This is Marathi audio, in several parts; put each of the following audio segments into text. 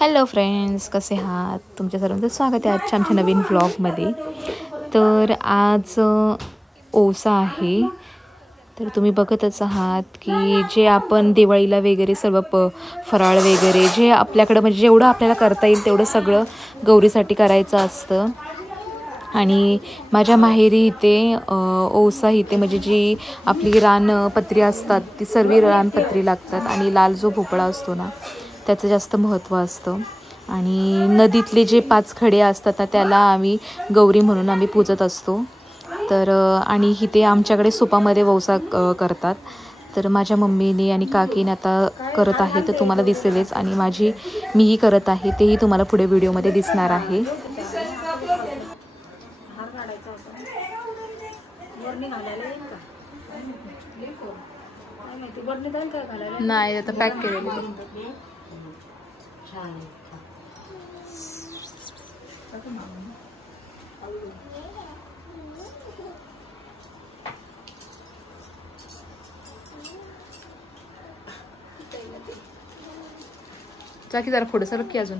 हॅलो फ्रेंड्स, कसे आहात? तुमच्या सर्वांचं स्वागत आहे आजच्या आमच्या नवीन व्लॉगमध्ये. तर आज ओसा आहे. तर तुम्ही बघतच आहात की जे आपण दिवाळीला वगैरे सर्व फराळ वगैरे जे आपल्याकडं म्हणजे जेवढं आपल्याला करता येईल तेवढं सगळं गौरीसाठी करायचं असतं. आणि माझ्या माहेरी इथे ओसा इथे म्हणजे जी आपली रानपत्री असतात ती सर्व रानपत्री लागतात. आणि लाल जो भोपळा असतो ना त्याचं जास्त महत्त्व असतं. आणि नदीतले जे 5 खडे असतात ना त्याला आम्ही गौरी म्हणून आम्ही पूजत असतो. तर आणि इथे आमच्याकडे सुपामध्ये वौसा करतात. तर माझ्या मम्मीने आणि काकीने आता करत आहे तर तुम्हाला दिसेलच. आणि मीही करत आहे तेही तुम्हाला पुढे व्हिडिओमध्ये दिसणार आहे. नाही आता पॅक केलेली की जरा पुढे सरक की अजून.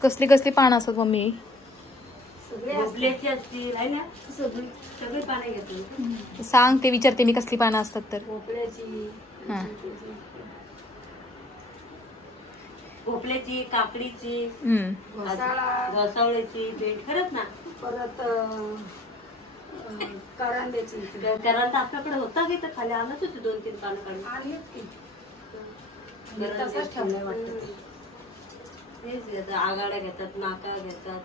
कसली कसली पानं असतात मम्मी? सांग ते विचारते मी कसली पानं असतात तर. भोपळ्याची, काकडीची, घोसावळ्याची भेट खरंच ना. परत करंद्याची. करंदा आपल्याकडे होता की तर खाली आणत होती 2-3 पानं काढून आणलीत की. तसंच ठेवलंय वाटतं. तेच घेतात, आघाड्या घेतात, नाका घेतात.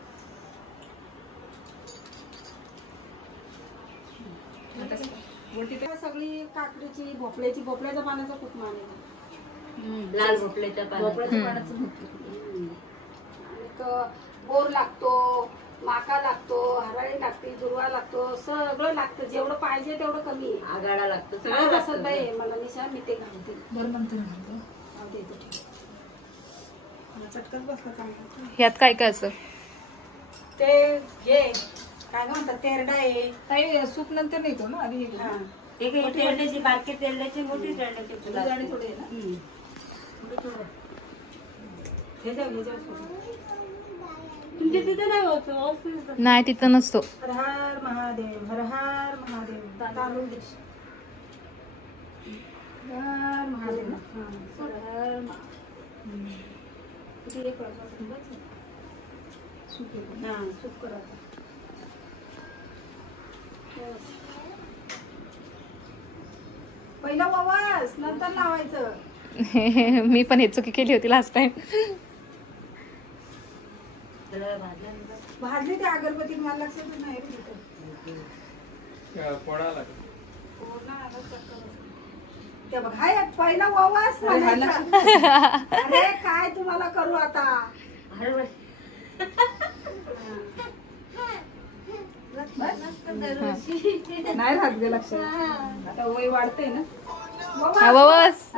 सगळी काकडीची, भोपळ्याच्या पानाचा खूप मान आहे. लाल भोपळ्याच्या पानाचं बोर लागतो, माका लागतो, हराळी लागते, दुर्वा लागतो, सगळं लागतं. जेवढं पाहिजे तेवढं कमी. आघाडा लागतो सगळं. असं नाही मला निशा मी ते घालते. बरं नंतर घालतो. चटकन बसला चांगला. ह्यात काय काय असं ते हे काय म्हणतात तेरडा आहे. काही सूप नंतर नाही तो ना आधी. तेरड्याची बारकी, तेरड्याची मोठी, तेरड्याची थोडी आहे ना. तुमच्या तिथे नाही होत? नाही तिथं नसतो. हर हर महादेव, हर हर महादेव. तांदूळ देश हर महादेव ना. हर हर सूप करा. पहिला वावास नंतर लावायचं. मी पण हे चुकी केली होती लास्ट टाइम. भाजली ते अगरबत्ती मला लक्षात नाही. ते बघ हाय पहिला वावास. अरे काय तुम्हाला करू आता. नाही राहत गे लक्षात. आता वय वाढते ना. बस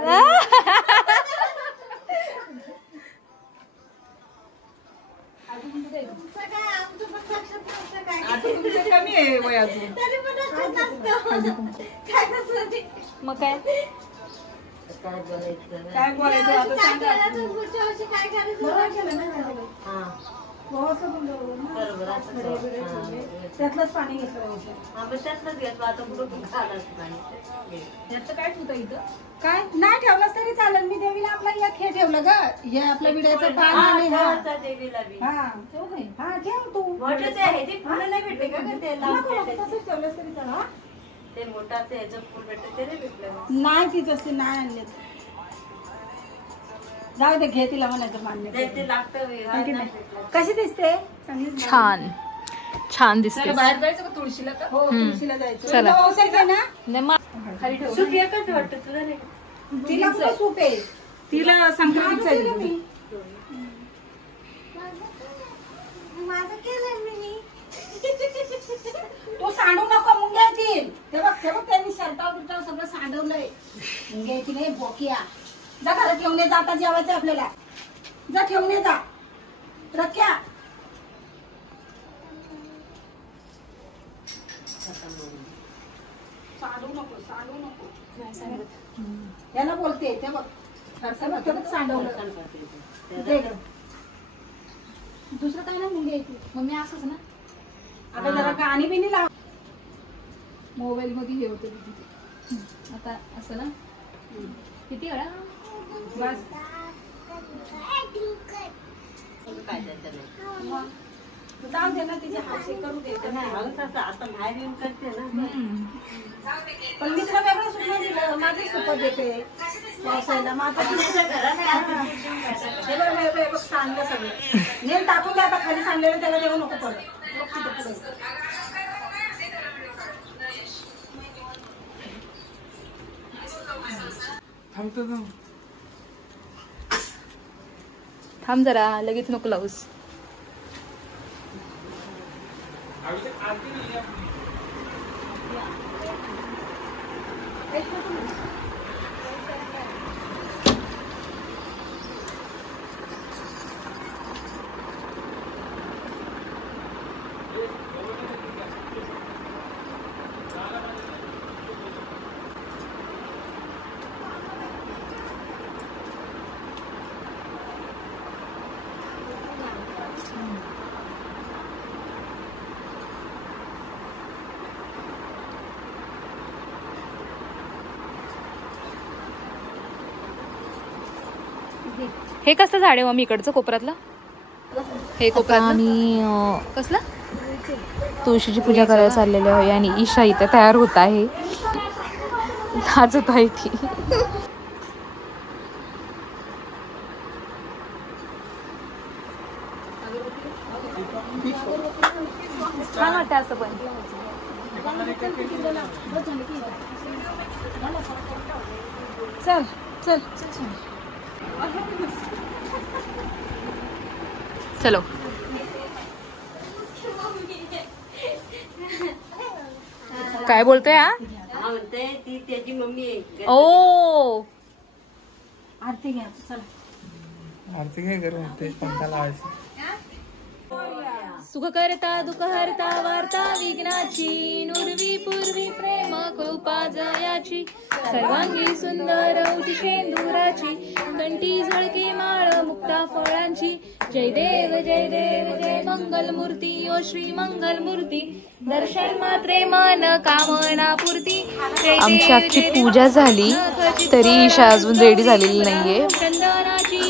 कमी आहे वय अजून. मग काय काय बोलायचं आता सांगा. त्यातलंच पाणी घेतलं. त्यातलंच घेतलं. आता कुठं काय ठेवतं इथं? काय नाही ठेवलंच तरी चालेल. मी देवीला आपला एक हे ठेवलं ग. हे आपलं विड्याचं पान. हा ठेव काय. हा ठेव तू. तसंच ठेवलंस तरी चालेल. ते मोठाचं ह्याचं फुल भेटतं ते नाही भेटलं. नाही ती तसली नाही आणले. जाऊ दे घे तिला म्हणायचं मान्य. ते लागतं. कशी दिसते? छान छान दिसते. बाहेर जायचं का तुळशीला? हो तुळशीला जायचं. चला ना. खाली ठेव. सूप एकच वाटतं तुला नाही? तिला कुठं सूप आहे? तिला संक्रांतीचं आहे. माझं केलंय मी. तू सांडू नको मुंग्या येतील. ते बघ त्यांनी शर्टावर सगळं सांडवलंय. मुंग्या येतील नाही बोकिया. जा घरात ठेवून ये. आता जेवायचं आपल्याला. जा ठेवून ये जा. रक्या सांडू नको. याला बोलते ते बघ. दुसरं काय ना मुंगे मम्मी असंच ना आता जरा गाणी बिनी लाव मोबाईल मध्ये हे होते आता असं ना किती वेळा बस जाऊ दे ना तिचे हास्य करू दे आता बाहेर येऊन करते ना पण मी तुला वेगळं सुद्धा दिलं माझे सुपर देते व्यवसायाला माझं सांगलं सगळं नेल टाकून द्या आता खाली सांगलेलं त्याला देऊ नको पडत थांब जरा लगेच नको लावूस हे कसलं झाड आहे मग मी इकडचं कोपऱ्यातलं हे कोपऱ्यात आम्ही कसलं तुळशीची पूजा करायला चाललेली आहे आणि ईशा इथे तयार होत आहे लाजत आहे ती छान वाटतं असं पण चल चल चलो काय बोलतोय हा ती त्याची मम्मी आहे ओ आरती घ्या चला आरती काय करू ते पंखा लावायचं सुख करता दुःख हरता वार्ता विघ्नाची नुरवी पूर्वी प्रेम कृपा जयाची सर्वांगी सुंदर उठी शेंदुराची कंठी झळके माळ मुक्ता फळांची जय देव जय मंगल मूर्ती ओ श्री मंगल मूर्ती दर्शन मात्रे मन कामना पूर्ती आमची अख्खी पूजा झाली तरी ईशा अजून रेडी झालेली नाहीये. चंदनाची